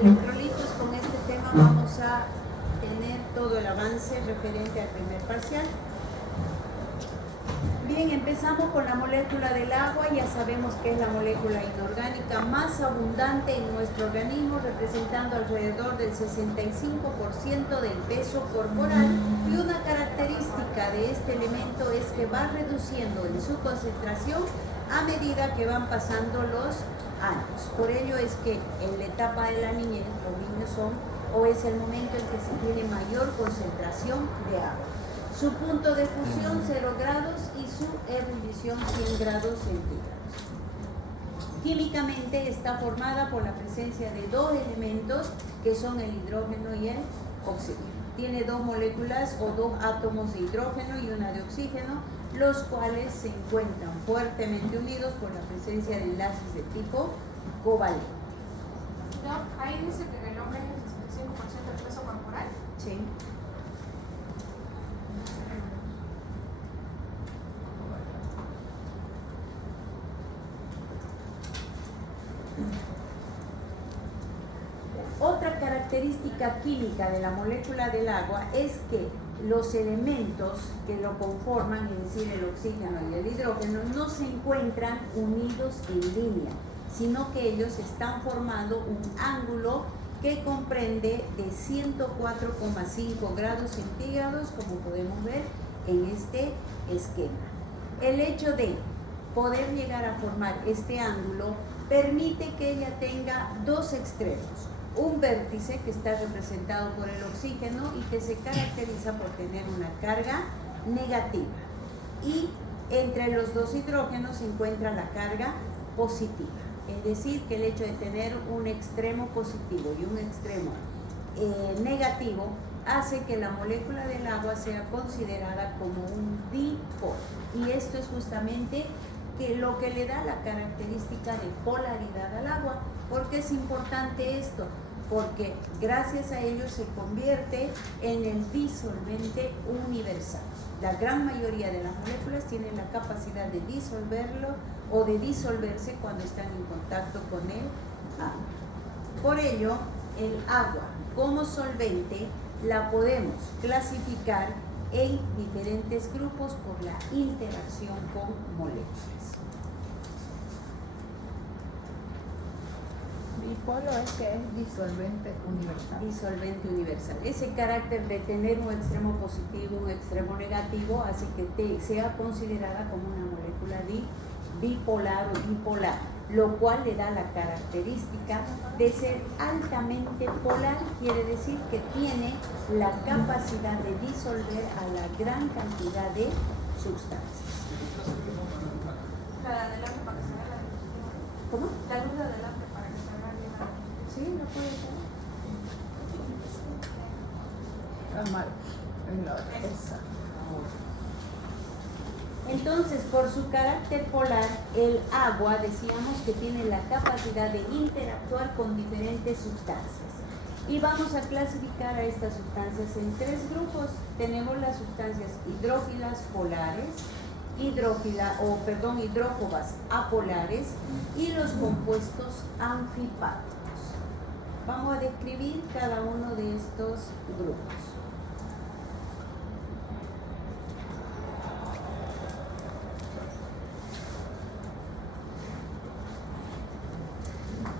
electrolitos, con este tema vamos a tener todo el avance referente al primer parcial. Bien, empezamos con la molécula del agua. Ya sabemos que es la molécula inorgánica más abundante en nuestro organismo, representando alrededor del 65% del peso corporal, y una característica de este elemento es que va reduciendo en su concentración a medida que van pasando los años. Por ello es que en la etapa de la niñez los niños es el momento en que se tiene mayor concentración de agua. Su punto de fusión 0 grados y su ebullición 100 grados centígrados. Químicamente está formada por la presencia de dos elementos que son el hidrógeno y el oxígeno. Tiene dos moléculas o dos átomos de hidrógeno y una de oxígeno, los cuales se encuentran fuertemente unidos por la presencia de enlaces de tipo covalente. No, ahí dice que el hombre es el 65% del peso corporal. Sí. Otra característica química de la molécula del agua es que los elementos que lo conforman, es decir, el oxígeno y el hidrógeno, no se encuentran unidos en línea, sino que ellos están formando un ángulo que comprende de 104,5 grados centígrados, como podemos ver en este esquema. El hecho de poder llegar a formar este ángulo permite que ella tenga dos extremos. Un vértice que está representado por el oxígeno y que se caracteriza por tener una carga negativa, y entre los dos hidrógenos se encuentra la carga positiva, es decir, que el hecho de tener un extremo positivo y un extremo negativo hace que la molécula del agua sea considerada como un dipolo, y esto es justamente lo que le da la característica de polaridad al agua. ¿Por qué es importante esto? Porque gracias a ello se convierte en el disolvente universal. La gran mayoría de las moléculas tienen la capacidad de disolverlo o de disolverse cuando están en contacto con el agua. Por ello, el agua como solvente la podemos clasificar en diferentes grupos por la interacción con moléculas. Dipolo es que es disolvente universal. Disolvente universal. Ese carácter de tener un extremo positivo, un extremo negativo, hace que sea considerada como una molécula bipolar o bipolar, lo cual le da la característica de ser altamente polar, quiere decir que tiene la capacidad de disolver a la gran cantidad de sustancias. La de adelante para que se vea la luz. ¿Cómo? La luz de adelante para que se vea bien la luz. Sí, lo puede ser. Mal. Esa. Entonces, por su carácter polar, el agua, decíamos que tiene la capacidad de interactuar con diferentes sustancias. Y vamos a clasificar a estas sustancias en tres grupos. Tenemos las sustancias hidrófilas polares, hidrófobas apolares y los compuestos anfipáticos. Vamos a describir cada uno de estos grupos.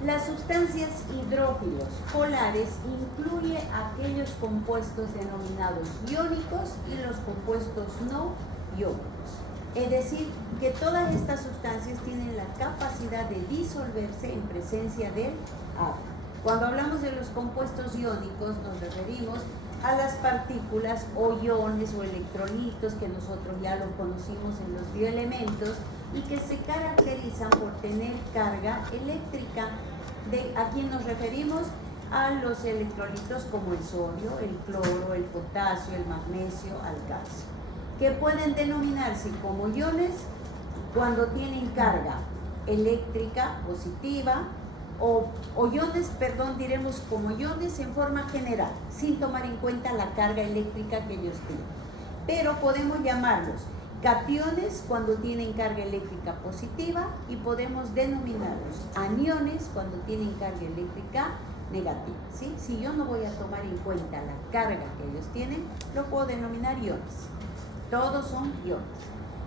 Las sustancias hidrófilos polares incluye aquellos compuestos denominados iónicos y los compuestos no iónicos. Es decir, que todas estas sustancias tienen la capacidad de disolverse en presencia del agua. Cuando hablamos de los compuestos iónicos nos referimos a las partículas o iones o electrolitos que nosotros ya lo conocimos en los bioelementos y que se caracterizan por tener carga eléctrica. ¿A quién nos referimos? A los electrolitos como el sodio, el cloro, el potasio, el magnesio, el calcio, que pueden denominarse como iones cuando tienen carga eléctrica positiva, o iones, diremos como iones en forma general, sin tomar en cuenta la carga eléctrica que ellos tienen. Pero podemos llamarlos cationes cuando tienen carga eléctrica positiva, y podemos denominarlos aniones cuando tienen carga eléctrica negativa, ¿sí? Si yo no voy a tomar en cuenta la carga que ellos tienen, lo puedo denominar iones. Todos son iones.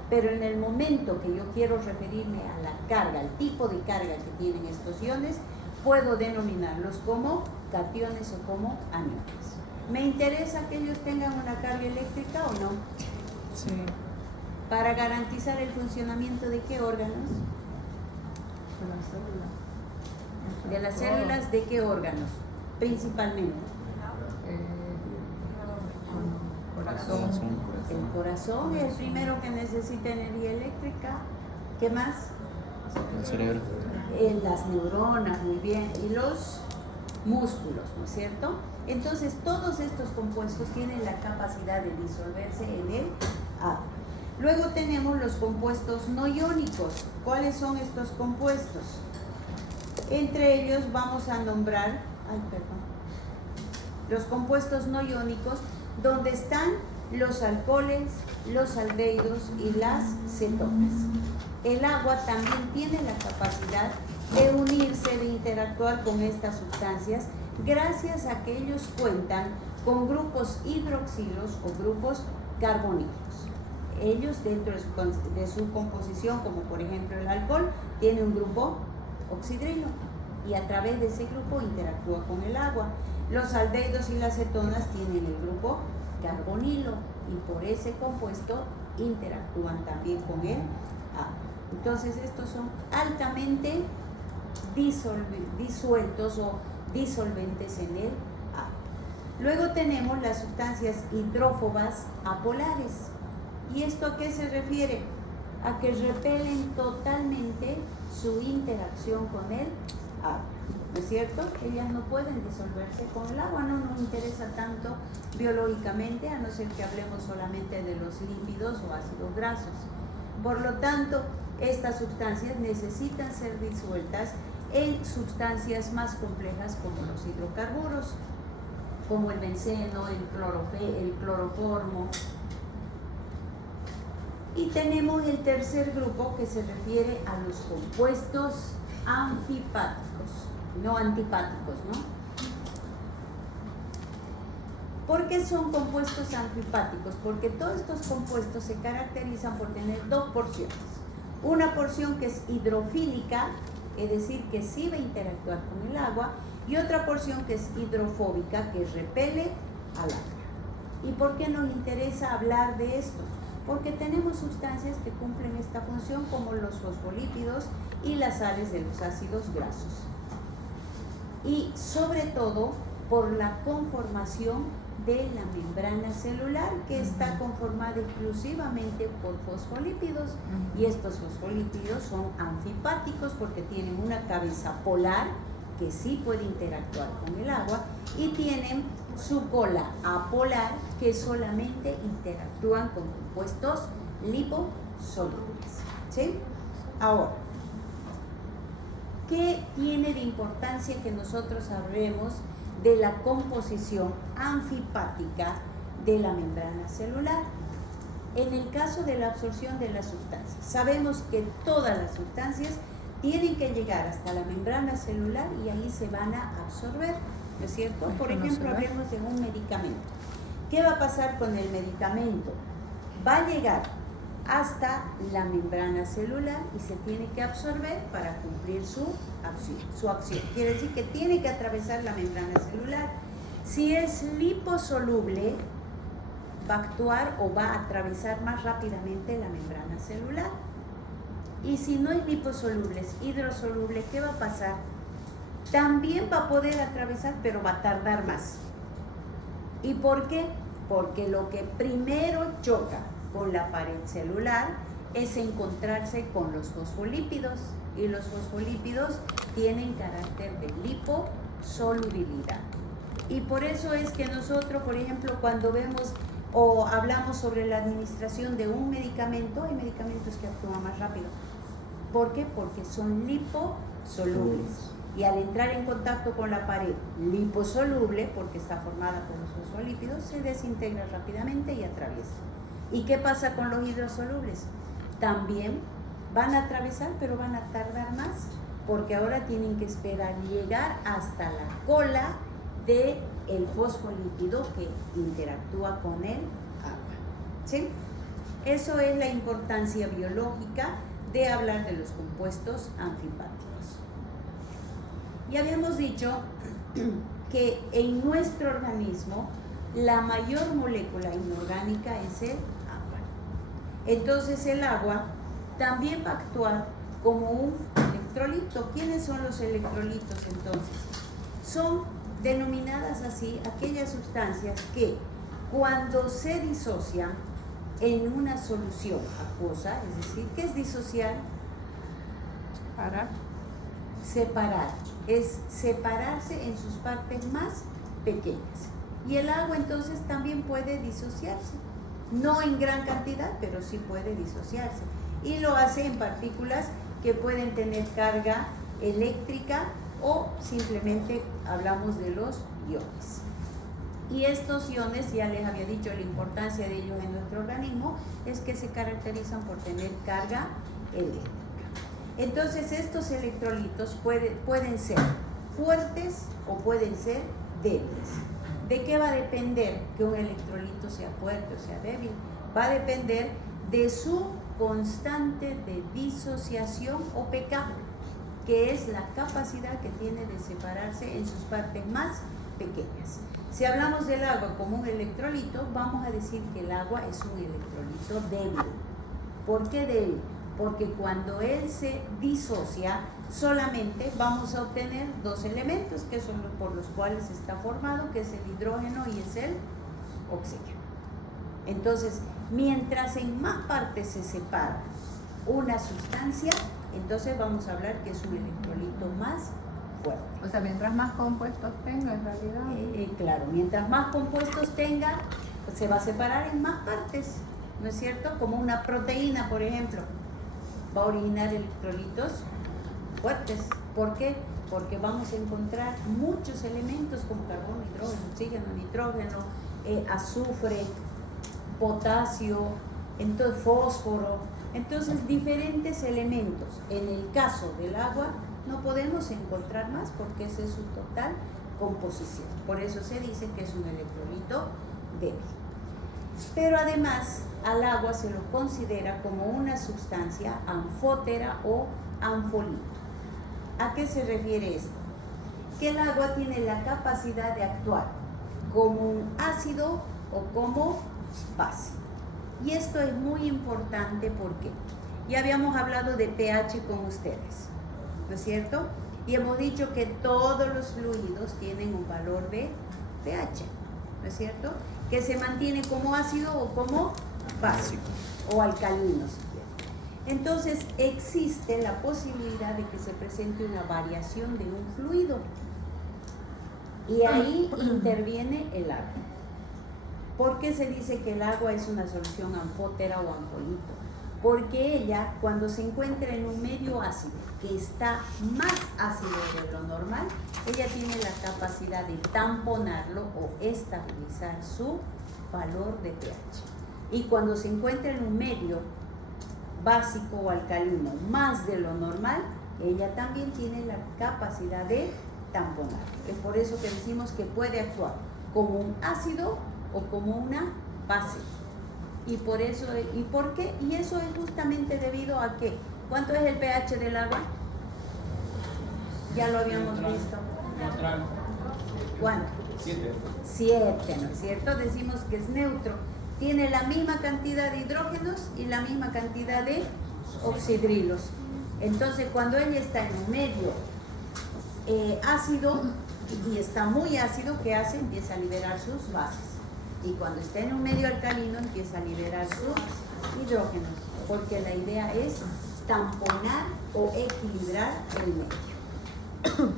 Pero en el momento que yo quiero referirme a la carga, al tipo de carga que tienen estos iones, puedo denominarlos como cationes o como aniones. ¿Me interesa que ellos tengan una carga eléctrica o no? Sí. Para garantizar el funcionamiento de qué órganos? De las células. De las células de qué órganos, principalmente. Corazón. El corazón es el primero que necesita energía eléctrica. ¿Qué más? El cerebro. Las neuronas, muy bien, y los músculos, ¿no es cierto? Entonces, todos estos compuestos tienen la capacidad de disolverse en el agua. Luego tenemos los compuestos no iónicos. ¿Cuáles son estos compuestos? Entre ellos vamos a nombrar, los compuestos no iónicos, donde están los alcoholes, los aldehídos y las cetonas. El agua también tiene la capacidad de unirse, de interactuar con estas sustancias, gracias a que ellos cuentan con grupos hidroxilos o grupos carbónicos. Ellos, dentro de su composición, como por ejemplo el alcohol, tiene un grupo oxidrilo y a través de ese grupo interactúa con el agua. Los aldehídos y las cetonas tienen el grupo carbonilo y por ese compuesto interactúan también con el agua. Entonces estos son altamente disueltos o disolventes en el agua. Luego tenemos las sustancias hidrófobas apolares. ¿Y esto a qué se refiere? A que repelen totalmente su interacción con el agua, ¿no es cierto? Ellas no pueden disolverse con el agua, no nos interesa tanto biológicamente, a no ser que hablemos solamente de los lípidos o ácidos grasos. Por lo tanto, estas sustancias necesitan ser disueltas en sustancias más complejas como los hidrocarburos, como el benceno, el cloroformo. Y tenemos el tercer grupo que se refiere a los compuestos anfipáticos, no antipáticos, ¿no? ¿Por qué son compuestos anfipáticos? Porque todos estos compuestos se caracterizan por tener dos porciones. Una porción que es hidrofílica, es decir, que sí va a interactuar con el agua, y otra porción que es hidrofóbica, que repele al agua. ¿Y por qué nos interesa hablar de esto? Porque tenemos sustancias que cumplen esta función, como los fosfolípidos y las sales de los ácidos grasos. Y sobre todo por la conformación de la membrana celular, que está conformada exclusivamente por fosfolípidos, y estos fosfolípidos son anfipáticos porque tienen una cabeza polar que sí puede interactuar con el agua, y tienen su cola apolar que solamente interactúan con compuestos liposolubles, ¿sí? Ahora, ¿qué tiene de importancia que nosotros hablemos de la composición anfipática de la membrana celular? En el caso de la absorción de las sustancias, sabemos que todas las sustancias tienen que llegar hasta la membrana celular y ahí se van a absorber, ¿no es cierto? Por ejemplo, hablemos de un medicamento. ¿Qué va a pasar con el medicamento? Va a llegar hasta la membrana celular y se tiene que absorber para cumplir su acción. Quiere decir que tiene que atravesar la membrana celular. Si es liposoluble, va a actuar o va a atravesar más rápidamente la membrana celular. Y si no es liposoluble, es hidrosoluble, ¿qué va a pasar? También va a poder atravesar, pero va a tardar más. ¿Y por qué? Porque lo que primero choca con la pared celular es encontrarse con los fosfolípidos, y los fosfolípidos tienen carácter de liposolubilidad. Y por eso es que nosotros, por ejemplo, cuando vemos o hablamos sobre la administración de un medicamento, hay medicamentos que actúan más rápido. ¿Por qué? Porque son liposolubles. Y al entrar en contacto con la pared liposoluble, porque está formada por los fosfolípidos, se desintegra rápidamente y atraviesa. ¿Y qué pasa con los hidrosolubles? También van a atravesar, pero van a tardar más, porque ahora tienen que esperar llegar hasta la cola del fosfolípido que interactúa con el agua. ¿Sí? Eso es la importancia biológica de hablar de los compuestos anfipáticos. Ya habíamos dicho que en nuestro organismo la mayor molécula inorgánica es el agua. Entonces el agua también va a actuar como un electrolito. ¿Quiénes son los electrolitos entonces? Son denominadas así aquellas sustancias que cuando se disocian en una solución acuosa, es decir, ¿qué es disociar? Separar, es separarse en sus partes más pequeñas. Y el agua entonces también puede disociarse, no en gran cantidad, pero sí puede disociarse. Y lo hace en partículas que pueden tener carga eléctrica o simplemente hablamos de los iones. Y estos iones, ya les había dicho la importancia de ellos en nuestro organismo, es que se caracterizan por tener carga eléctrica. Entonces estos electrolitos pueden ser fuertes o pueden ser débiles. ¿De qué va a depender que un electrolito sea fuerte o sea débil? Va a depender de su constante de disociación o pK, que es la capacidad que tiene de separarse en sus partes más pequeñas. Si hablamos del agua como un electrolito, vamos a decir que el agua es un electrolito débil. ¿Por qué débil? Porque cuando él se disocia, solamente vamos a obtener dos elementos, que son los por los cuales está formado, que es el hidrógeno y es el oxígeno. Entonces, mientras en más partes se separa una sustancia, entonces vamos a hablar que es un electrolito más fuerte. O sea, mientras más compuestos tenga, en realidad. Claro, mientras más compuestos tenga, pues se va a separar en más partes, ¿no es cierto? Como una proteína, por ejemplo, va a originar electrolitos fuertes. ¿Por qué? Porque vamos a encontrar muchos elementos como carbono, hidrógeno, oxígeno, nitrógeno, azufre, potasio, entonces fósforo, entonces diferentes elementos. En el caso del agua no podemos encontrar más porque esa es su total composición. Por eso se dice que es un electrolito débil. Pero además al agua se lo considera como una sustancia anfótera o anfolito. ¿A qué se refiere esto? Que el agua tiene la capacidad de actuar como un ácido o como base. Y esto es muy importante porque ya habíamos hablado de pH con ustedes, ¿no es cierto? Y hemos dicho que todos los fluidos tienen un valor de pH, ¿no es cierto? Que se mantiene como ácido o como base o alcalino, si quieren. Entonces existe la posibilidad de que se presente una variación de un fluido y ahí interviene el agua. ¿Por qué se dice que el agua es una solución anfótera o anfolito? Porque ella, cuando se encuentra en un medio ácido que está más ácido de lo normal, ella tiene la capacidad de tamponarlo o estabilizar su valor de pH. Y cuando se encuentra en un medio básico o alcalino más de lo normal, ella también tiene la capacidad de tamponar. Es por eso que decimos que puede actuar como un ácido o como una base. Y por eso, ¿y por qué? Y eso es justamente debido a que, ¿cuánto es el pH del agua? Ya lo habíamos visto. Neutral. ¿Cuánto? 7. 7, ¿no es cierto? Decimos que es neutro. Tiene la misma cantidad de hidrógenos y la misma cantidad de oxidrilos. Entonces, cuando ella está en un medio ácido y está muy ácido, ¿qué hace? Empieza a liberar sus bases. Y cuando está en un medio alcalino, empieza a liberar sus hidrógenos, porque la idea es tamponar o equilibrar el medio.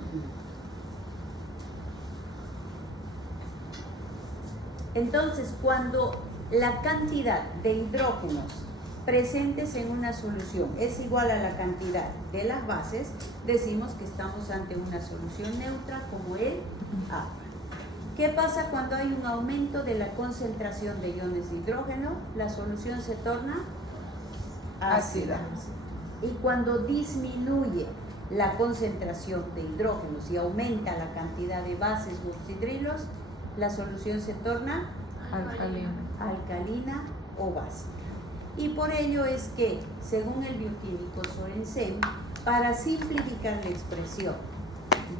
Entonces, cuando la cantidad de hidrógenos presentes en una solución es igual a la cantidad de las bases, decimos que estamos ante una solución neutra como el agua. ¿Qué pasa cuando hay un aumento de la concentración de iones de hidrógeno? La solución se torna ácida. Y cuando disminuye la concentración de hidrógenos y aumenta la cantidad de bases u oxidrilos, la solución se torna alcalina o básica. Y por ello es que, según el bioquímico Sorensen, para simplificar la expresión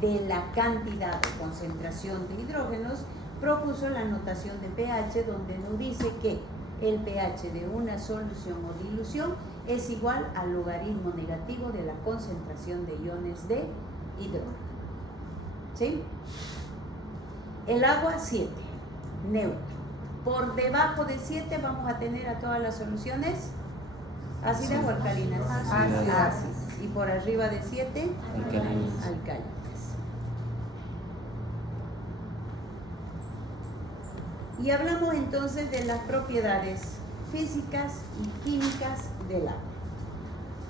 de la cantidad o concentración de hidrógenos, propuso la notación de pH, donde nos dice que el pH de una solución o dilución es igual al logaritmo negativo de la concentración de iones de hidrógeno. ¿Sí? El agua 7, neutro. Por debajo de 7 vamos a tener a todas las soluciones ácidas o alcalinas. Ácidas. Y por arriba de 7, alcalinas. Y hablamos entonces de las propiedades físicas y químicas del agua.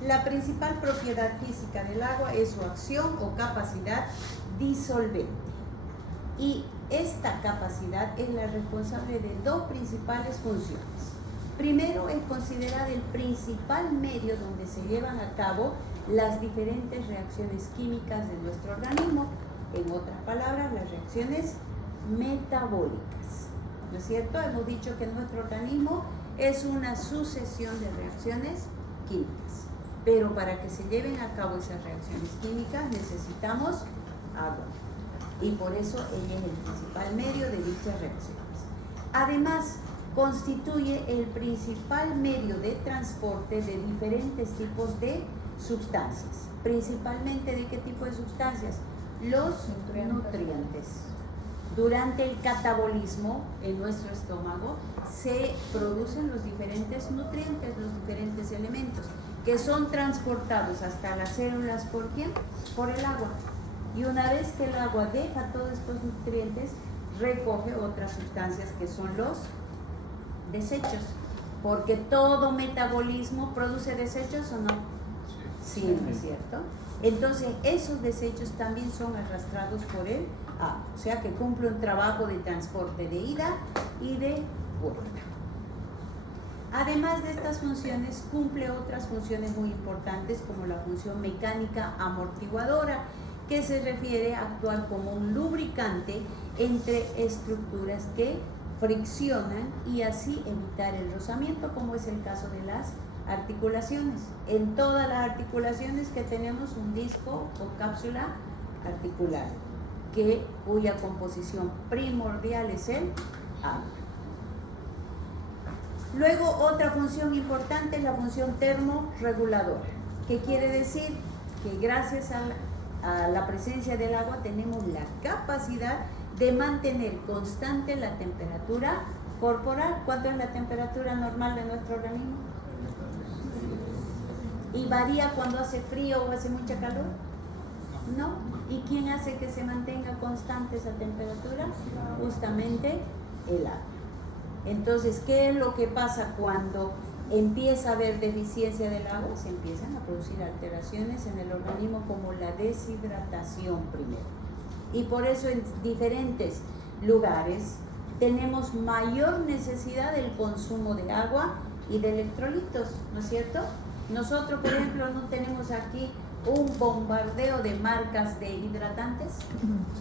La principal propiedad física del agua es su acción o capacidad disolvente. Y esta capacidad es la responsable de dos principales funciones. Primero, es considerada el principal medio donde se llevan a cabo las diferentes reacciones químicas de nuestro organismo. En otras palabras, las reacciones metabólicas. ¿No es cierto? Hemos dicho que nuestro organismo es una sucesión de reacciones químicas. Pero para que se lleven a cabo esas reacciones químicas necesitamos agua. Y por eso ella es el principal medio de dichas reacciones. Además, constituye el principal medio de transporte de diferentes tipos de sustancias. Principalmente, ¿de qué tipo de sustancias? Los nutrientes. Durante el catabolismo en nuestro estómago se producen los diferentes nutrientes, los diferentes elementos, que son transportados hasta las células, ¿por quién? Por el agua. Y una vez que el agua deja todos estos nutrientes, recoge otras sustancias que son los desechos. Porque todo metabolismo produce desechos, ¿o no? Sí, ¿no es cierto? Entonces, esos desechos también son arrastrados por el agua. O sea que cumple un trabajo de transporte de ida y de vuelta. Además de estas funciones, cumple otras funciones muy importantes, como la función mecánica amortiguadora, que se refiere a actuar como un lubricante entre estructuras que friccionan y así evitar el rozamiento, como es el caso de las articulaciones. En todas las articulaciones que tenemos un disco o cápsula articular, cuya composición primordial es el agua. Luego, otra función importante es la función termorreguladora, que quiere decir que gracias a la presencia del agua tenemos la capacidad de mantener constante la temperatura corporal. ¿Cuánto es la temperatura normal de nuestro organismo? ¿Y varía cuando hace frío o hace mucha calor? No. ¿Y quién hace que se mantenga constante esa temperatura? Justamente el agua. Entonces, ¿qué es lo que pasa cuando empieza a haber deficiencia del agua? Se empiezan a producir alteraciones en el organismo, como la deshidratación primero. Y por eso en diferentes lugares tenemos mayor necesidad del consumo de agua y de electrolitos, ¿no es cierto? Nosotros, por ejemplo, no tenemos aquí un bombardeo de marcas de hidratantes,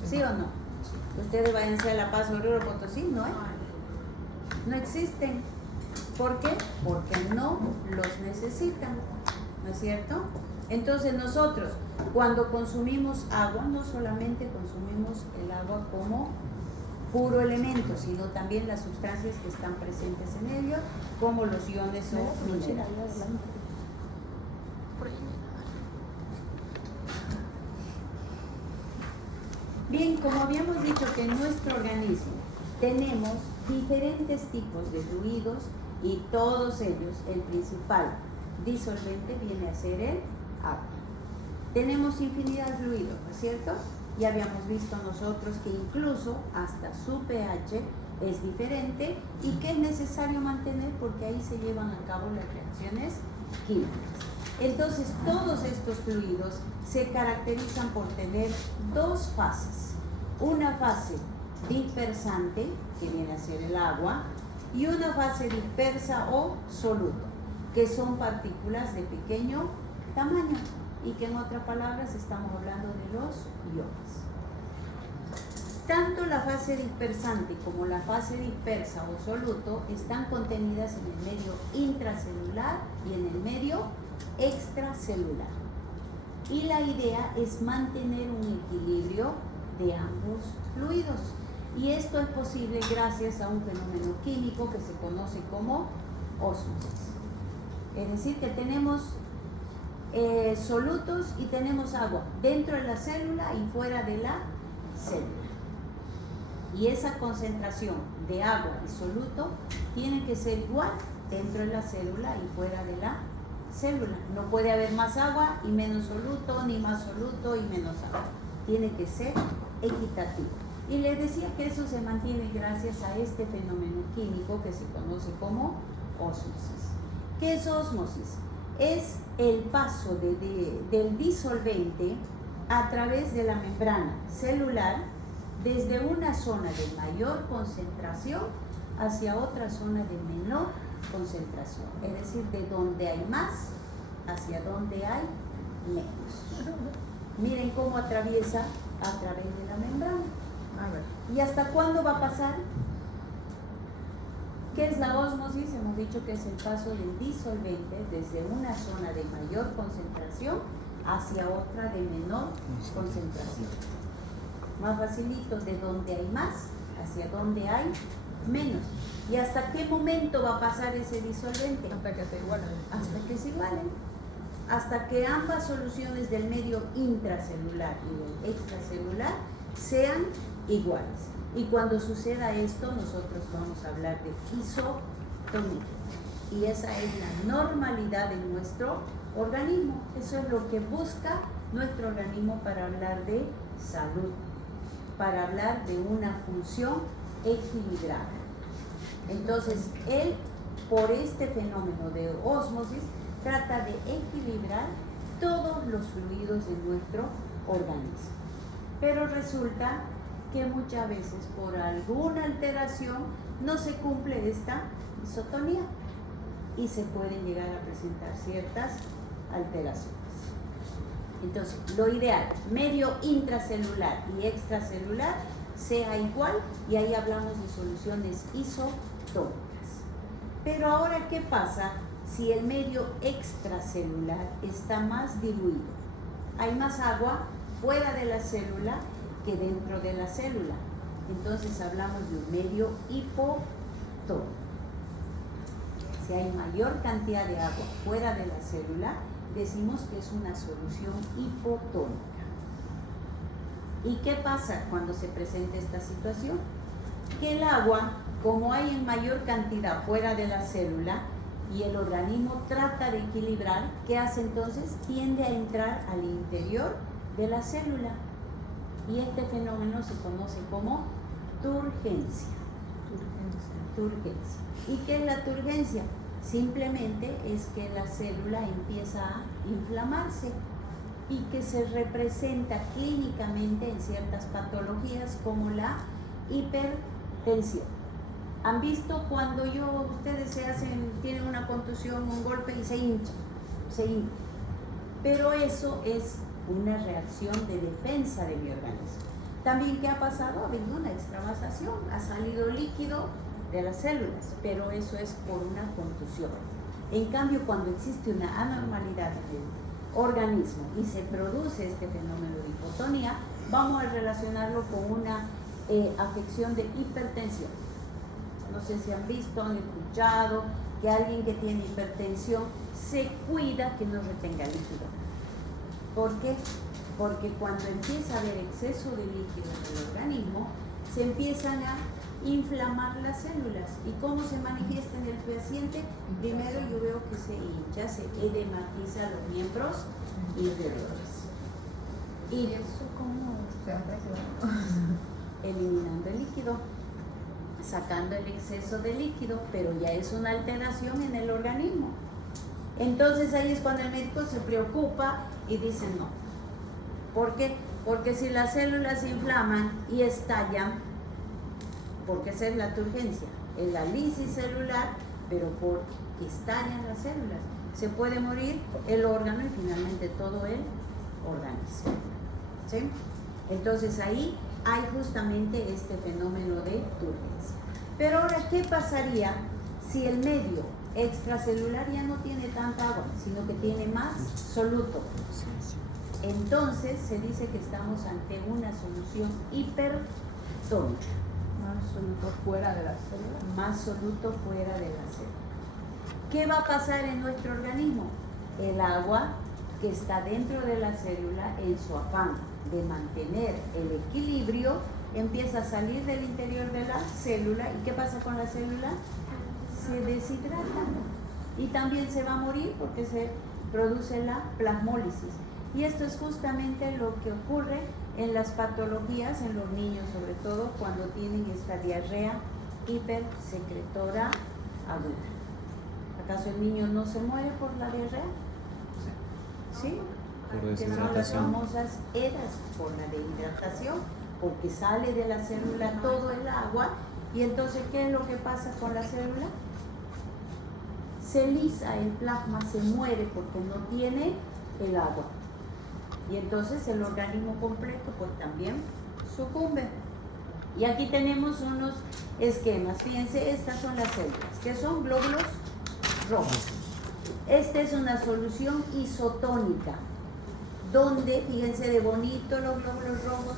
¿sí o no? Ustedes váyanse a La Paz, Oruro, Potosí, ¿no? No existen. ¿Por qué? Porque no los necesitan, ¿no es cierto? Entonces nosotros, cuando consumimos agua, no solamente consumimos el agua como puro elemento, sino también las sustancias que están presentes en ello, como los iones o minerales. Bien, como habíamos dicho que en nuestro organismo tenemos diferentes tipos de fluidos y todos ellos, el principal disolvente viene a ser el agua. Tenemos infinidad de fluidos, ¿no es cierto? Ya habíamos visto nosotros que incluso hasta su pH es diferente y que es necesario mantener porque ahí se llevan a cabo las reacciones químicas. Entonces, todos estos fluidos se caracterizan por tener dos fases. Una fase dispersante, que viene a ser el agua, y una fase dispersa o soluto, que son partículas de pequeño tamaño. y que en otras palabras estamos hablando de los iones. Tanto la fase dispersante como la fase dispersa o soluto están contenidas en el medio intracelular y en el medio extracelular. Y la idea es mantener un equilibrio de ambos fluidos. Y esto es posible gracias a un fenómeno químico que se conoce como ósmosis. Es decir, que tenemos solutos y tenemos agua dentro de la célula y fuera de la célula. Y esa concentración de agua y soluto tiene que ser igual dentro de la célula y fuera de la célula. No puede haber más agua y menos soluto, ni más soluto y menos agua. Tiene que ser equitativo. Y les decía que eso se mantiene gracias a este fenómeno químico que se conoce como ósmosis. ¿Qué es ósmosis? Es el paso del disolvente a través de la membrana celular desde una zona de mayor concentración hacia otra zona de menor concentración. Es decir, de donde hay más hacia donde hay menos. Miren cómo atraviesa a través de la membrana. A ver. ¿Y hasta cuándo va a pasar? ¿Qué es la ósmosis? Hemos dicho que es el paso del disolvente desde una zona de mayor concentración hacia otra de menor concentración. Más facilito, de donde hay más hacia donde hay menos. ¿Y hasta qué momento va a pasar ese disolvente? Hasta que se igualen. Hasta que se igualen. Hasta que ambas soluciones del medio intracelular y del extracelular sean iguales. Y cuando suceda esto, nosotros vamos a hablar de isotonía. Y esa es la normalidad de nuestro organismo. Eso es lo que busca nuestro organismo para hablar de salud, para hablar de una función equilibrada. Entonces, él, por este fenómeno de ósmosis, trata de equilibrar todos los fluidos de nuestro organismo. Pero resulta que muchas veces por alguna alteración no se cumple esta isotonía y se pueden llegar a presentar ciertas alteraciones. Entonces, lo ideal, medio intracelular y extracelular sea igual, y ahí hablamos de soluciones isotónicas. Pero ahora, ¿qué pasa si el medio extracelular está más diluido? Hay más agua fuera de la célula que dentro de la célula. Entonces hablamos de un medio hipotónico. Si hay mayor cantidad de agua fuera de la célula, decimos que es una solución hipotónica. ¿Y qué pasa cuando se presenta esta situación? Que el agua, como hay en mayor cantidad fuera de la célula y el organismo trata de equilibrar, ¿qué hace entonces? Tiende a entrar al interior de la célula. Y este fenómeno se conoce como turgencia. Turgencia. ¿Y qué es la turgencia? Simplemente es que la célula empieza a inflamarse y que se representa clínicamente en ciertas patologías como la hipertensión. ¿Han visto cuando ustedes tienen una contusión, un golpe y se hinchan? Pero eso es una reacción de defensa de mi organismo. También, ¿qué ha pasado? Ha habido una extravasación, ha salido líquido de las células, pero eso es por una contusión. En cambio, cuando existe una anormalidad del organismo y se produce este fenómeno de hipotonía, vamos a relacionarlo con una afección de hipertensión. No sé si han visto, han escuchado que alguien que tiene hipertensión se cuida que no retenga líquido. ¿Por qué? Porque cuando empieza a haber exceso de líquido en el organismo, se empiezan a inflamar las células. ¿Y cómo se manifiesta en el paciente? Primero yo veo que se hincha, se edematiza los miembros inferiores. ¿Y eso cómo se hace? Eliminando el líquido, sacando el exceso de líquido, pero ya es una alteración en el organismo. Entonces ahí es cuando el médico se preocupa y dice no. ¿Por qué? Porque si las células se inflaman y estallan, porque esa es la turgencia, es la lisis celular, pero porque estallan las células. se puede morir el órgano y finalmente todo el organismo. ¿Sí? Entonces ahí hay justamente este fenómeno de turgencia. Pero ahora, ¿qué pasaría si el medio extracelular ya no tiene tanta agua, sino que tiene más soluto? Entonces se dice que estamos ante una solución hipertónica. Más soluto fuera de la célula. Más soluto fuera de la célula. ¿Qué va a pasar en nuestro organismo? El agua que está dentro de la célula, en su afán de mantener el equilibrio, empieza a salir del interior de la célula. ¿Y qué pasa con la célula? Se deshidrata y también se va a morir porque se produce la plasmólisis. Y esto es justamente lo que ocurre en las patologías, en los niños sobre todo, cuando tienen esta diarrea hipersecretora aguda. ¿Acaso el niño no se muere por la diarrea? ¿Sí? Por Que son las deshidratación. famosas eras por la deshidratación, porque sale de la célula todo el agua. Y entonces, ¿qué es lo que pasa con la célula? Se lisa el plasma, se muere porque no tiene el agua. Y entonces el organismo completo pues también sucumbe. Y aquí tenemos unos esquemas. Fíjense, estas son las células, que son glóbulos rojos. Esta es una solución isotónica, donde, fíjense de bonito los glóbulos rojos,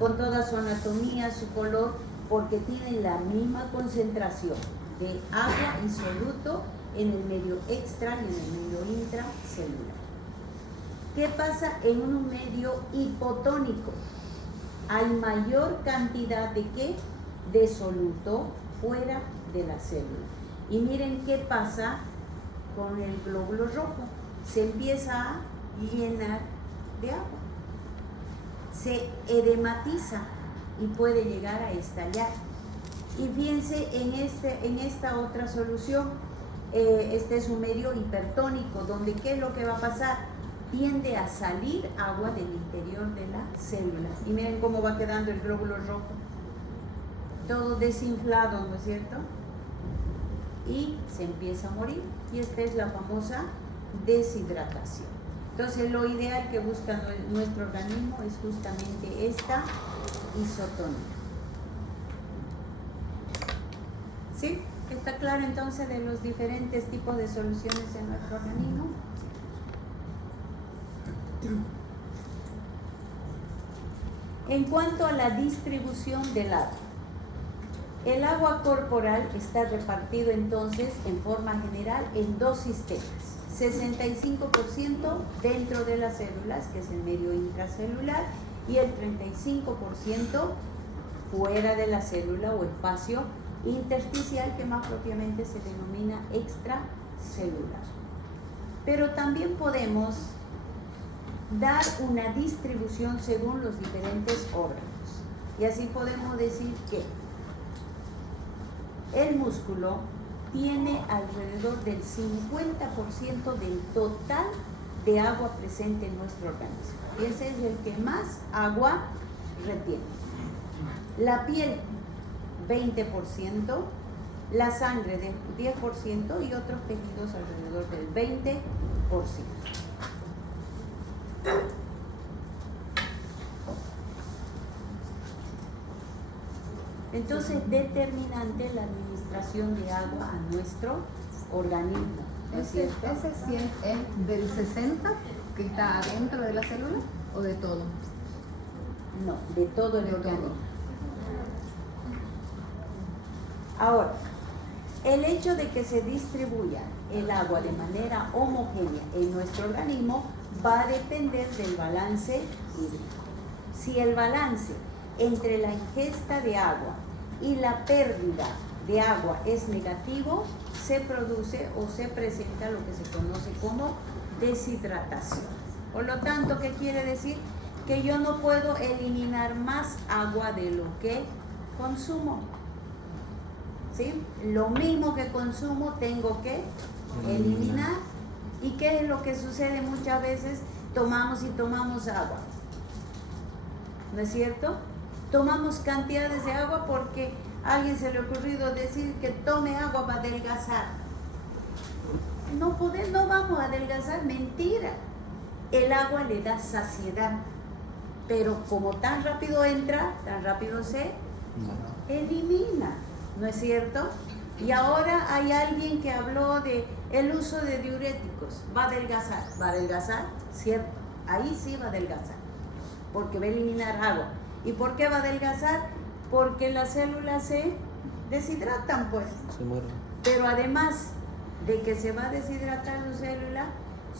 con toda su anatomía, su color, porque tienen la misma concentración de agua y soluto en el medio extra y en el medio intracelular. ¿Qué pasa en un medio hipotónico? Hay mayor cantidad de ¿qué? De soluto fuera de la célula. Y miren qué pasa con el glóbulo rojo. Se empieza a llenar de agua. Se edematiza y puede llegar a estallar. Y fíjense en esta otra solución, este es un medio hipertónico, donde ¿qué es lo que va a pasar? Tiende a salir agua del interior de la célula. Y miren cómo va quedando el glóbulo rojo. Todo desinflado, ¿no es cierto? Y se empieza a morir. Y esta es la famosa deshidratación. Entonces lo ideal que busca nuestro organismo es justamente esta isotónica. ¿Sí? ¿Está claro entonces de los diferentes tipos de soluciones en nuestro organismo? En cuanto a la distribución del agua, el agua corporal está repartido entonces en forma general en dos sistemas. 65% dentro de las células, que es el medio intracelular, y el 35% fuera de la célula o espacio intersticial, que más propiamente se denomina extracelular. Pero también podemos dar una distribución según los diferentes órganos. Y así podemos decir que el músculo tiene alrededor del 50% del total de agua presente en nuestro organismo. Y ese es el que más agua retiene. La piel, 20%, la sangre del 10% y otros tejidos alrededor del 20%. Entonces, determinante la administración de agua a nuestro organismo, ¿no es cierto? ¿Ese 100 es del 60 que está adentro de la célula o de todo? No, de todo el De organismo. todo. Ahora, el hecho de que se distribuya el agua de manera homogénea en nuestro organismo va a depender del balance hídrico. Si el balance entre la ingesta de agua y la pérdida de agua es negativo, se produce o se presenta lo que se conoce como deshidratación. Por lo tanto, ¿qué quiere decir? Que yo no puedo eliminar más agua de lo que consumo. ¿Sí? Lo mismo que consumo tengo que eliminar. ¿Y qué es lo que sucede muchas veces? Tomamos y tomamos agua. ¿No es cierto? Tomamos cantidades de agua porque a alguien se le ha ocurrido decir que tome agua para adelgazar. no vamos a adelgazar, mentira. El agua le da saciedad, pero como tan rápido entra, tan rápido se elimina, ¿no es cierto? Y ahora hay alguien que habló de el uso de diuréticos. Va a adelgazar, ¿cierto? Ahí sí va a adelgazar, porque va a eliminar agua. ¿Y por qué va a adelgazar? Porque las células se deshidratan, pues. Se mueren. Pero además de que se va a deshidratar su célula,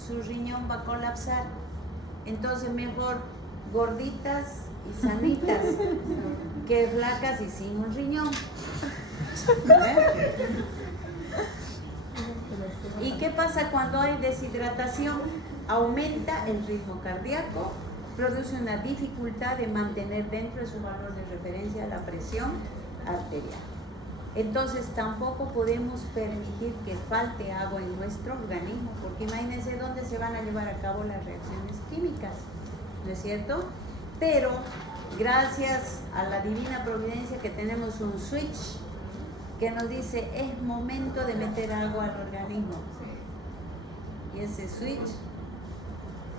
su riñón va a colapsar. Entonces mejor gorditas y sanitas que flacas y sin un riñón. ¿Eh? ¿Y qué pasa cuando hay deshidratación? Aumenta el ritmo cardíaco, produce una dificultad de mantener dentro de su valor de referencia la presión arterial. Entonces tampoco podemos permitir que falte agua en nuestro organismo, porque imagínense dónde se van a llevar a cabo las reacciones químicas, ¿no es cierto? Pero gracias a la divina providencia que tenemos un switch que nos dice es momento de meter agua al organismo. Y ese switch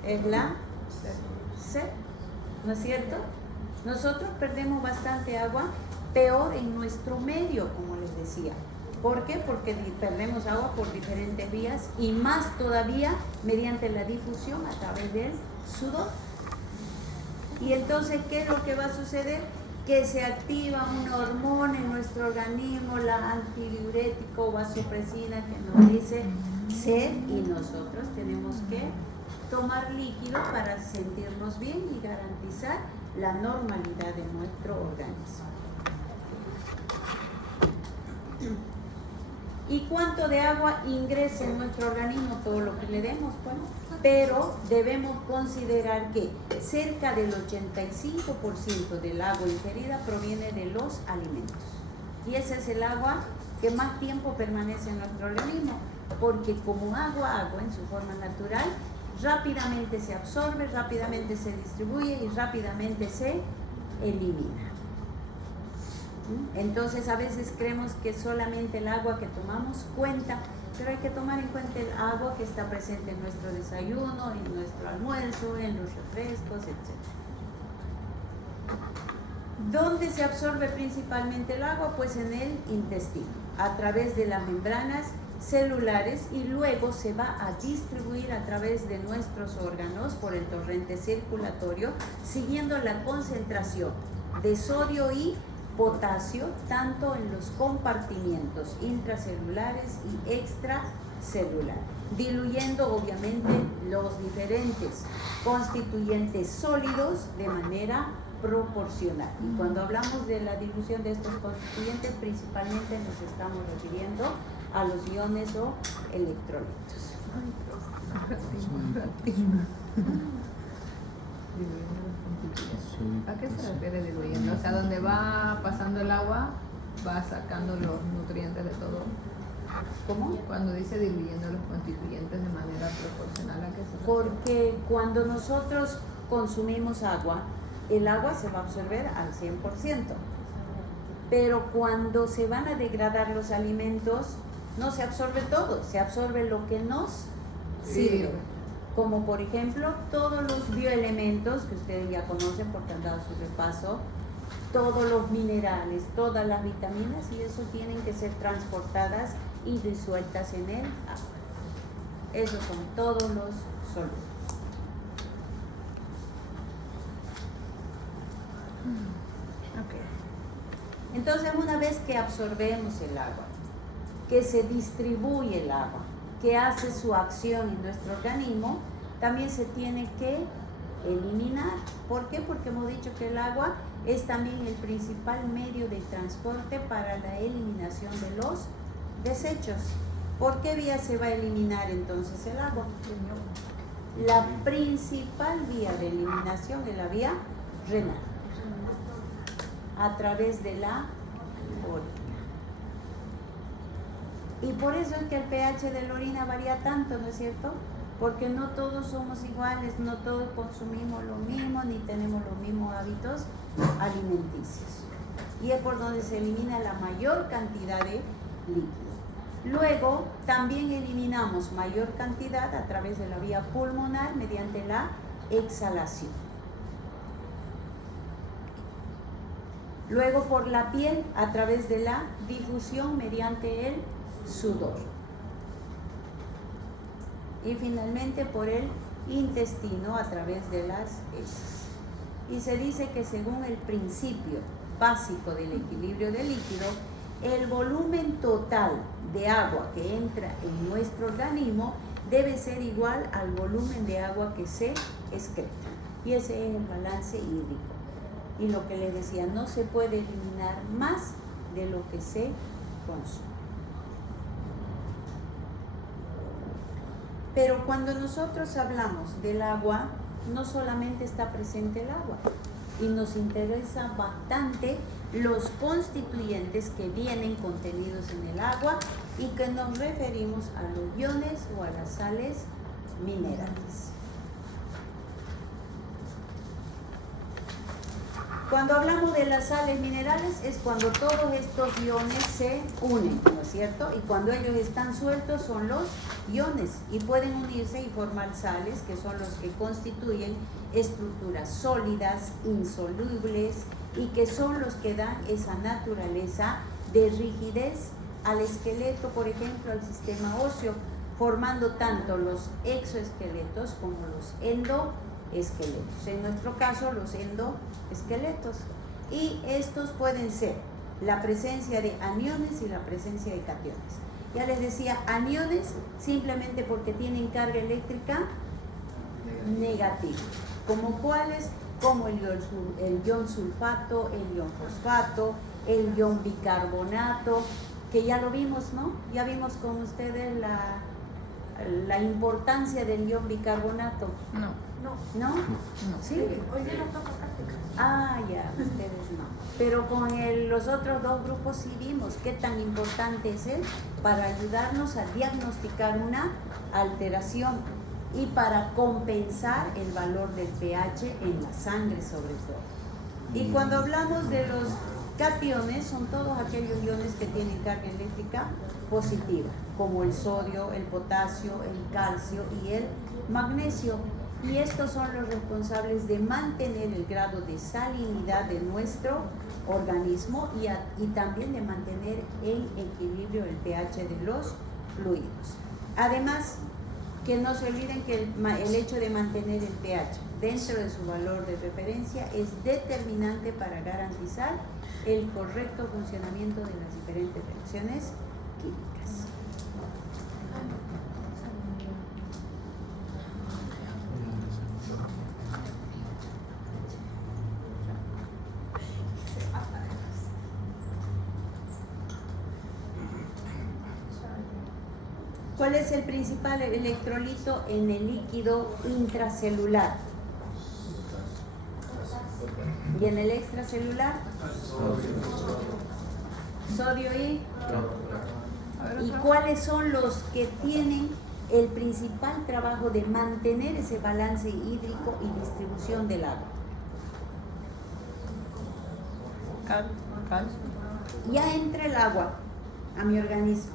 es la sed, ¿no es cierto? Nosotros perdemos bastante agua, peor en nuestro medio, como les decía. ¿Por qué? Porque perdemos agua por diferentes vías y más todavía mediante la difusión a través del sudor. Y entonces, ¿qué es lo que va a suceder? Que se activa una hormona en nuestro organismo, la antidiurético vasopresina, que nos dice sed, y nosotros tenemos que tomar líquido para sentirnos bien y garantizar la normalidad de nuestro organismo. ¿Y cuánto de agua ingresa en nuestro organismo? Todo lo que le demos, bueno, pero debemos considerar que cerca del 85% del agua ingerida proviene de los alimentos. Y ese es el agua que más tiempo permanece en nuestro organismo, porque como agua en su forma natural, rápidamente se absorbe, rápidamente se distribuye y rápidamente se elimina. Entonces a veces creemos que solamente el agua que tomamos cuenta, pero hay que tomar en cuenta el agua que está presente en nuestro desayuno, en nuestro almuerzo, en los refrescos, etc. ¿Dónde se absorbe principalmente el agua? Pues en el intestino, a través de las membranas celulares, y luego se va a distribuir a través de nuestros órganos por el torrente circulatorio, siguiendo la concentración de sodio y potasio, tanto en los compartimientos intracelulares y extracelulares, diluyendo obviamente los diferentes constituyentes sólidos de manera proporcional. Y cuando hablamos de la dilución de estos constituyentes, principalmente nos estamos refiriendo a los iones o electrolitos. ¿A qué se refiere diluyendo? O sea, donde va pasando el agua, va sacando los nutrientes de todo. ¿Cómo? Cuando dice diluyendo los constituyentes de manera proporcional, ¿a qué se refiere? Porque cuando nosotros consumimos agua, el agua se va a absorber al 100%. Pero cuando se van a degradar los alimentos, no se absorbe todo, se absorbe lo que nos sirve. Como por ejemplo todos los bioelementos que ustedes ya conocen porque han dado su repaso, todos los minerales, todas las vitaminas, y eso tienen que ser transportadas y disueltas en el agua. Esos son todos los sólidos. Entonces, una vez que absorbemos el agua, que se distribuye el agua, que hace su acción en nuestro organismo, también se tiene que eliminar. ¿Por qué? Porque hemos dicho que el agua es también el principal medio de transporte para la eliminación de los desechos. ¿Por qué vía se va a eliminar entonces el agua? La principal vía de eliminación es la vía renal, a través de la orina. Y por eso es que el pH de la orina varía tanto, ¿no es cierto? Porque no todos somos iguales, no todos consumimos lo mismo, ni tenemos los mismos hábitos alimenticios. Y es por donde se elimina la mayor cantidad de líquido. Luego, también eliminamos mayor cantidad a través de la vía pulmonar mediante la exhalación. Luego por la piel a través de la difusión mediante el sudor. Y finalmente por el intestino a través de las heces. Y se dice que según el principio básico del equilibrio del líquido, el volumen total de agua que entra en nuestro organismo debe ser igual al volumen de agua que se excreta. Y ese es el balance hídrico. Y lo que les decía, no se puede eliminar más de lo que se consume. Pero cuando nosotros hablamos del agua, no solamente está presente el agua, y nos interesa bastante los constituyentes que vienen contenidos en el agua y que nos referimos a los iones o a las sales minerales. Cuando hablamos de las sales minerales es cuando todos estos iones se unen, ¿no es cierto? Y cuando ellos están sueltos son los iones y pueden unirse y formar sales, que son los que constituyen estructuras sólidas, insolubles y que son los que dan esa naturaleza de rigidez al esqueleto, por ejemplo, al sistema óseo, formando tanto los exoesqueletos como los endoesqueletos. En nuestro caso, los endoesqueletos. Y estos pueden ser la presencia de aniones y la presencia de cationes. Ya les decía, aniones simplemente porque tienen carga eléctrica negativa. ¿Como cuáles? Como el ion sulfato, el ion fosfato, el ion bicarbonato, que ya lo vimos, ¿no? Ya vimos con ustedes la importancia del ion bicarbonato. ¿No? ¿Sí? Hoy día nos toca práctica. Ah, ya, ustedes no. Pero con los otros dos grupos sí vimos qué tan importante es él para ayudarnos a diagnosticar una alteración y para compensar el valor del pH en la sangre sobre todo. Y cuando hablamos de los cationes, son todos aquellos iones que tienen carga eléctrica positiva, como el sodio, el potasio, el calcio y el magnesio. Y estos son los responsables de mantener el grado de salinidad de nuestro organismo y también de mantener en equilibrio el pH de los fluidos. Además, que no se olviden que el hecho de mantener el pH dentro de su valor de referencia es determinante para garantizar el correcto funcionamiento de las diferentes reacciones químicas. ¿Cuál es el principal electrolito en el líquido intracelular? ¿Y en el extracelular? Sodio y... ¿Y cuáles son los que tienen el principal trabajo de mantener ese balance hídrico y distribución del agua? Calcio. Ya entra el agua a mi organismo.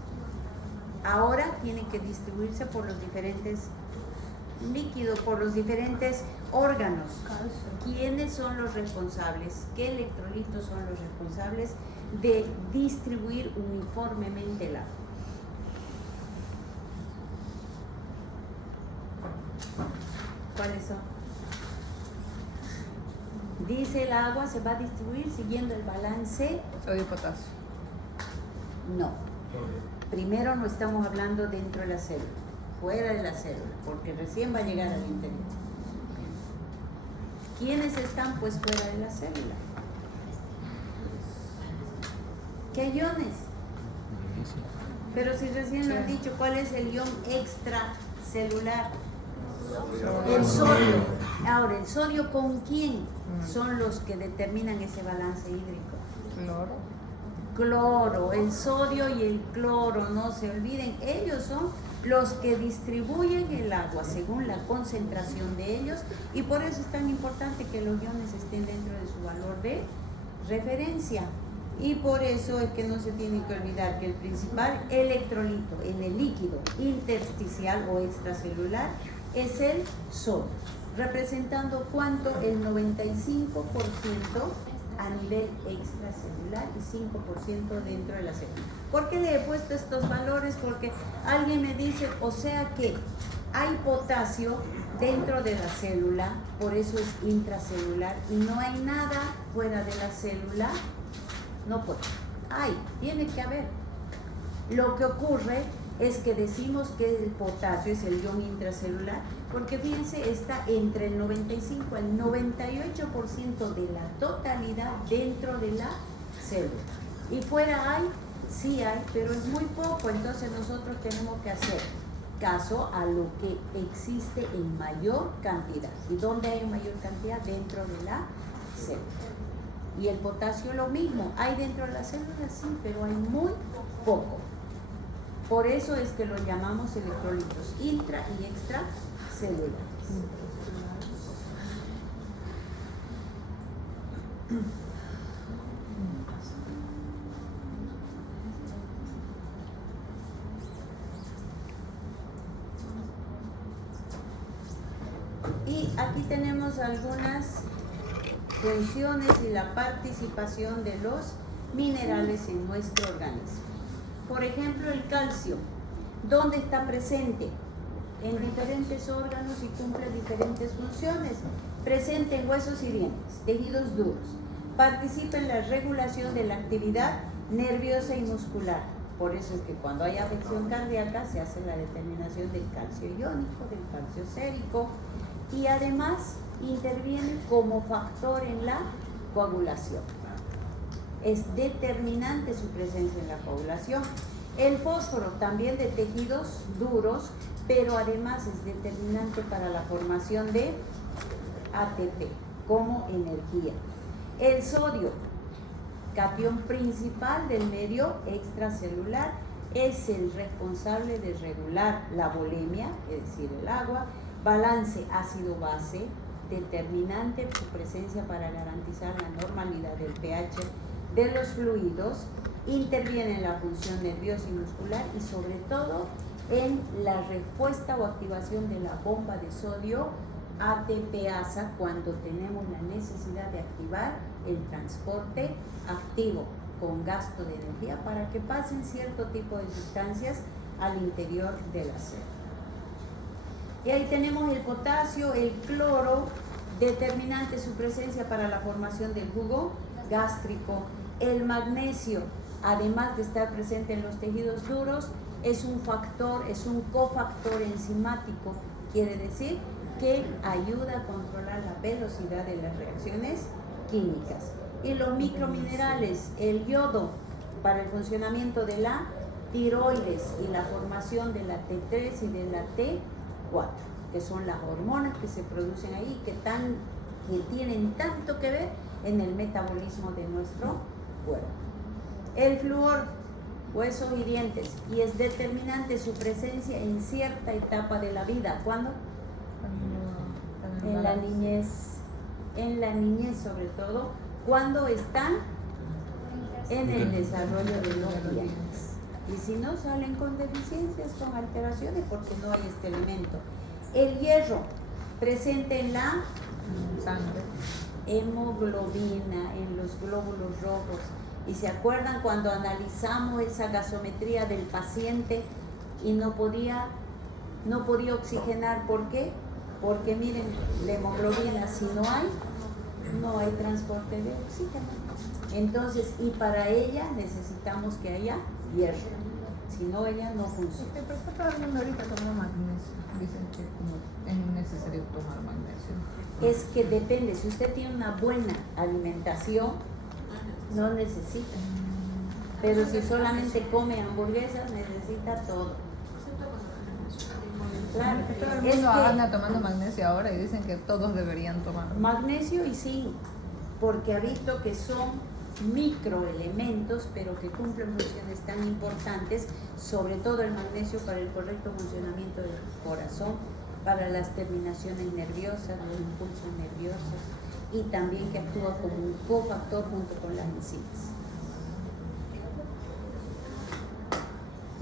Ahora tiene que distribuirse por los diferentes líquidos, por los diferentes órganos. ¿Quiénes son los responsables? ¿Qué electrolitos son los responsables de distribuir uniformemente el agua? ¿Cuáles son? Dice el agua se va a distribuir siguiendo el balance. Sodio y potasio. No. Primero no estamos hablando dentro de la célula, fuera de la célula, porque recién va a llegar al interior. ¿Quiénes están pues fuera de la célula? ¿Qué iones? Pero si recién lo he dicho, ¿cuál es el ion extracelular? El sodio. Ahora, ¿el sodio con quién son los que determinan ese balance hídrico? Cloro, el sodio y el cloro, no se olviden, ellos son los que distribuyen el agua según la concentración de ellos y por eso es tan importante que los iones estén dentro de su valor de referencia. Y por eso es que no se tiene que olvidar que el principal electrolito en el líquido intersticial o extracelular es el sodio, representando ¿cuánto? El 95% a nivel extracelular y 5% dentro de la célula. ¿Por qué le he puesto estos valores? Porque alguien me dice, o sea que hay potasio dentro de la célula, por eso es intracelular, y no hay nada fuera de la célula. No puede. Tiene que haber. Lo que ocurre es que decimos que el potasio es el ion intracelular, porque fíjense, está entre el 95 al 98% de la totalidad dentro de la célula. Y fuera hay, sí hay, pero es muy poco, entonces nosotros tenemos que hacer caso a lo que existe en mayor cantidad. ¿Y dónde hay mayor cantidad? Dentro de la célula. Y el potasio lo mismo, hay dentro de la célula, sí, pero hay muy poco. Por eso es que lo llamamos electrolitos intra y extracelulares. Y aquí tenemos algunas funciones y la participación de los minerales en nuestro organismo. Por ejemplo, el calcio, ¿dónde está presente? En diferentes órganos y cumple diferentes funciones. Presente en huesos y dientes, tejidos duros. Participa en la regulación de la actividad nerviosa y muscular. Por eso es que cuando hay afección cardíaca se hace la determinación del calcio iónico, del calcio sérico, y además interviene como factor en la coagulación. Es determinante su presencia en la coagulación. El fósforo también de tejidos duros, pero además es determinante para la formación de ATP como energía. El sodio, catión principal del medio extracelular, es el responsable de regular la volemia, es decir, el agua, balance ácido-base, determinante su presencia para garantizar la normalidad del pH de los fluidos, interviene en la función nerviosa y muscular y sobre todo en la respuesta o activación de la bomba de sodio ATPasa cuando tenemos la necesidad de activar el transporte activo con gasto de energía para que pasen cierto tipo de sustancias al interior de la célula. Y ahí tenemos el potasio, el cloro, determinante su presencia para la formación del jugo gástrico. El magnesio, además de estar presente en los tejidos duros, es un factor, es un cofactor enzimático, quiere decir que ayuda a controlar la velocidad de las reacciones químicas. Y los microminerales, el yodo, para el funcionamiento de la tiroides y la formación de la T3 y de la T4, que son las hormonas que se producen ahí, que tienen tanto que ver en el metabolismo de nuestro cuerpo. El flúor, huesos y dientes, y es determinante su presencia en cierta etapa de la vida. ¿Cuándo? En la niñez sobre todo, cuando están en el desarrollo de los dientes. Y si no, salen con deficiencias, con alteraciones, porque no hay este elemento. El hierro, presente en la Sangre. hemoglobina, en los glóbulos rojos. Y se acuerdan cuando analizamos esa gasometría del paciente y no podía oxigenar. ¿Por qué? Porque miren, la hemoglobina, si no hay transporte de oxígeno. Entonces, y para ella necesitamos que haya hierro. Si no, ella no funciona. ¿Por qué todo el mundo ahorita toma magnesio? Dicen que como es necesario tomar magnesio. Es que depende, si usted tiene una buena alimentación, no necesita. Pero si solamente come hamburguesas, necesita todo. Claro, Todo el es mundo que anda tomando magnesio ahora y dicen que todos deberían tomar. magnesio y zinc, porque ha visto que son microelementos, pero que cumplen funciones tan importantes, sobre todo el magnesio para el correcto funcionamiento del corazón, para las terminaciones nerviosas, los impulsos nerviosos, y también que actúa como un cofactor junto con las enzimas.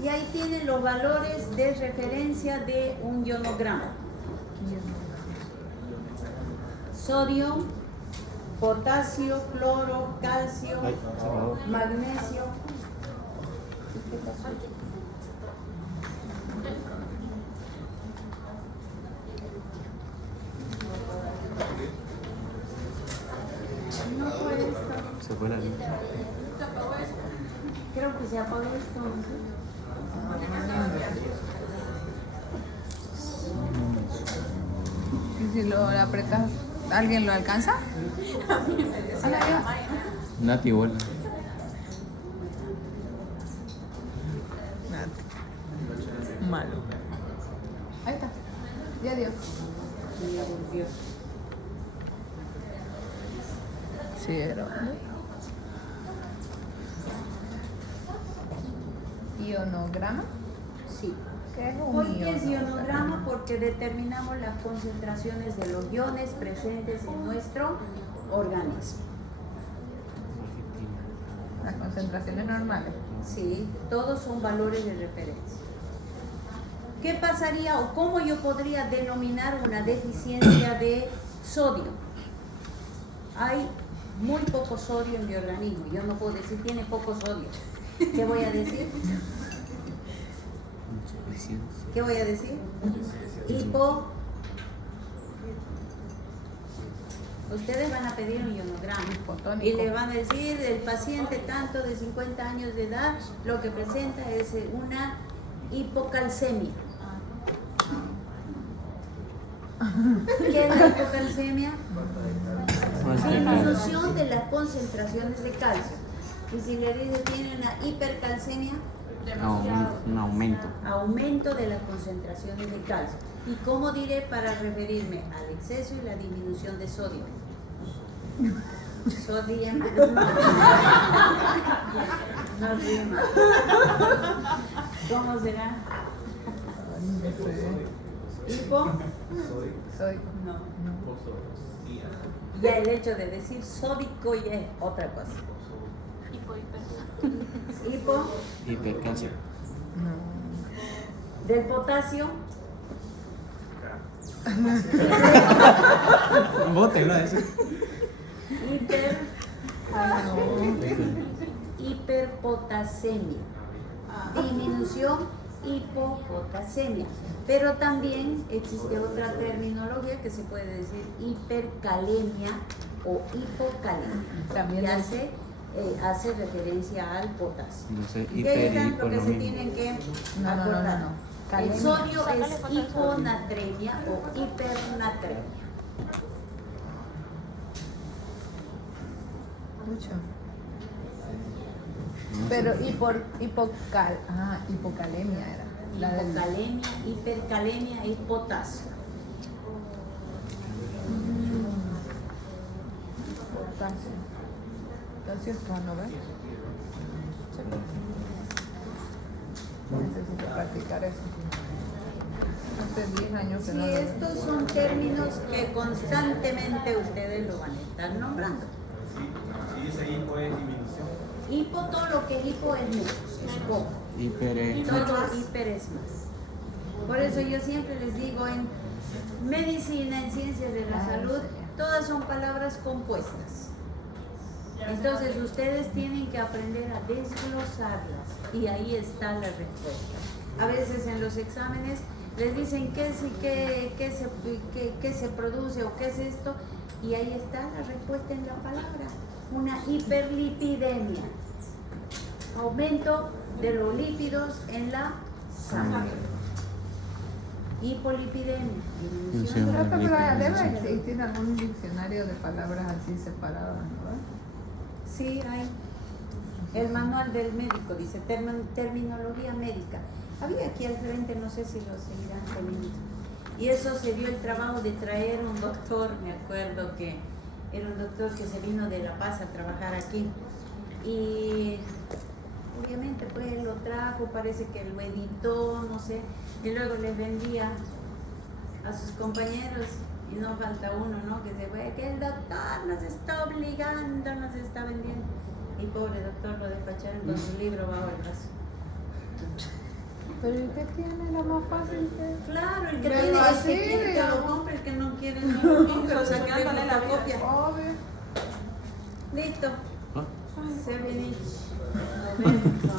Y ahí tienen los valores de referencia de un ionograma. Sodio, potasio, cloro, calcio, magnesio. ¿Qué pasó? No fue esto. Se fue la luz. Creo que se apagó esto. ¿Y si lo apretas, alguien lo alcanza? Nati, igual. Malo. Ahí está. Ya dio. Sí, era. ¿Ionograma? Sí. ¿Qué es un ¿Por qué es ionograma? Porque determinamos las concentraciones de los iones presentes en nuestro organismo. Las concentraciones normales. Sí, todos son valores de referencia. ¿Qué pasaría o cómo yo podría denominar una deficiencia de sodio? Hay muy poco sodio en mi organismo. Yo no puedo decir tiene poco sodio. ¿Qué voy a decir? ¿Qué voy a decir? Ustedes van a pedir un ionograma y le van a decir el paciente tanto de 50 años de edad lo que presenta es una hipocalcemia. ¿Qué es la hipocalcemia? Disminución de las concentraciones de calcio. Y si le dice tiene una hipercalcemia, No, un aumento. aumento de las concentraciones de calcio. ¿Y cómo diré para referirme al exceso y la disminución de sodio? Sodio. No rima. ¿Cómo será? ¿Hipo? Soy. No. Ya el hecho de decir sódico ya es otra cosa. ¿Hipo? Hipercalcio. ¿Del potasio? Bótelo a eso. Hiperpotasemia. Disminución hipopotasemia. Pero también existe otra terminología que se puede decir hipercalemia o hipocalemia. También que hace referencia al potasio. No sé, ¿Qué hiper es y lo por que lo se mismo. tienen que No. acordar? El Calemia. sodio es hiponatremia o hipernatremia. Mucho. Pero hipocalemia era. La del Hipocalemia, hipercalemia y potasio. potasio. Potasio es cuando, ¿ves? Necesito practicar eso. Hace 10 años que Sí, no lo veo. estos son términos que constantemente ustedes lo van a estar nombrando. Si dice hipo es disminución. Hipo, todo lo que es hipo es menos, es poco. Hiper es Todo hiper es más. Por eso yo siempre les digo en medicina, en ciencias de la salud, todas son palabras compuestas. Entonces ustedes tienen que aprender a desglosarlas y ahí está la respuesta. A veces en los exámenes les dicen qué se produce o qué es esto y ahí está la respuesta en la palabra. Una hiperlipidemia, aumento de los lípidos en la sangre. Hipolipidemia, disminución de Creo que la debe existir algún diccionario de palabras así separadas, ¿no? Sí, hay. El manual del médico dice terminología médica. Había aquí al frente, no sé si lo seguirán teniendo. Y eso se dio el trabajo de traer un doctor, me acuerdo que era un doctor que se vino de La Paz a trabajar aquí. Y obviamente pues él lo trajo, parece que lo editó, no sé, y luego les vendía a sus compañeros. Y no falta uno, ¿no? Que se ve que el doctor nos está obligando, nos está vendiendo. Y pobre doctor lo despacharon con su libro bajo el brazo. Pero ¿y qué tiene? Lo más fácil que... Claro, el que Pero tiene, el así, que quiere que lo digamos. compre, el que no quiere no lo compre, O sea, solo quedándole la vida. copia. Obvio. Listo. ¿Ah? 7 inch. 90.